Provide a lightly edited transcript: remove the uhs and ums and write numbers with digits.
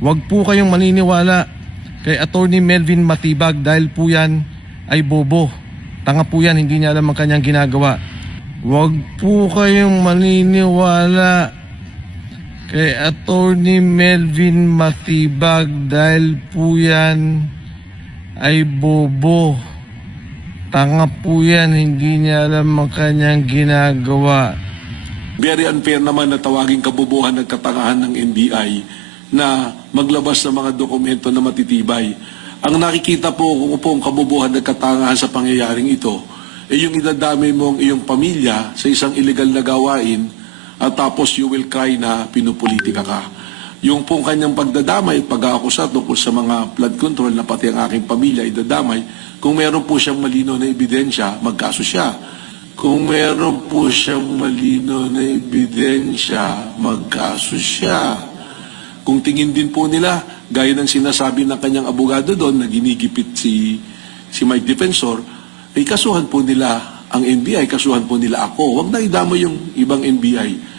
Huwag po kayong maniniwala kay Attorney Melvin Matibag dahil po yan ay bobo. Tanga po yan, hindi niya alam ang kanyang ginagawa. Huwag po kayong maniniwala kay Attorney Melvin Matibag dahil po yan ay bobo. Tanga po yan, hindi niya alam ang kanyang ginagawa. Very unfair naman na tawaging kabobohan ng katangahan ng NBI na maglabas ng mga dokumento na matitibay. Ang nakikita po kung ang kabobohan ng katangahan sa pangyayaring ito, ay yung idadamay mo ang iyong pamilya sa isang illegal na gawain at tapos you will cry na pinupolitika ka. Yung pong kanyang pagdadamay, pag-aakusa tungkol sa mga flood control na pati ang aking pamilya idadamay, kung meron po siyang malinaw na ebidensya, magkaso siya. Kung meron po siyang malinaw na ebidensya, magkaso siya. Kung tingin din po nila, gaya ng sinasabi ng kanyang abogado doon na ginigipit si Mike Defensor, ay kasuhan po nila ang NBI, kasuhan po nila ako. Huwag na idamo yung ibang NBI.